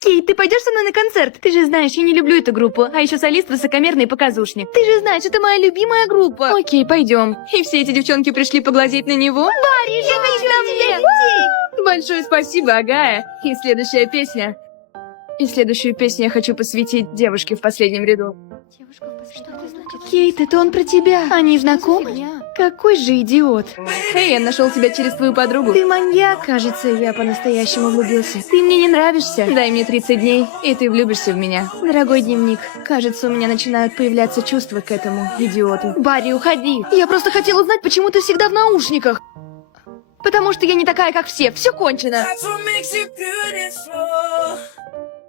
Кейт, ты пойдешь со мной на концерт? Ты же знаешь, я не люблю эту группу, а еще солист высокомерный показушник. Ты же знаешь, это моя любимая группа. Окей, пойдем. И все эти девчонки пришли поглазеть на него? Барри, я хочу на мне! Большое спасибо, Агая. И следующая песня. И следующую песню я хочу посвятить девушке в последнем ряду. Кейт, это он про тебя. Они знакомы? Какой же идиот. Эй, я нашел тебя через твою подругу. Ты маньяк. Кажется, я по-настоящему влюбился. Ты мне не нравишься. Дай мне 30 дней, и ты влюбишься в меня. Дорогой дневник, кажется, у меня начинают появляться чувства к этому идиоту. Барри, уходи. Я просто хотела узнать, почему ты всегда в наушниках. Потому что я не такая, как все. Все кончено. That's what makes you beautiful.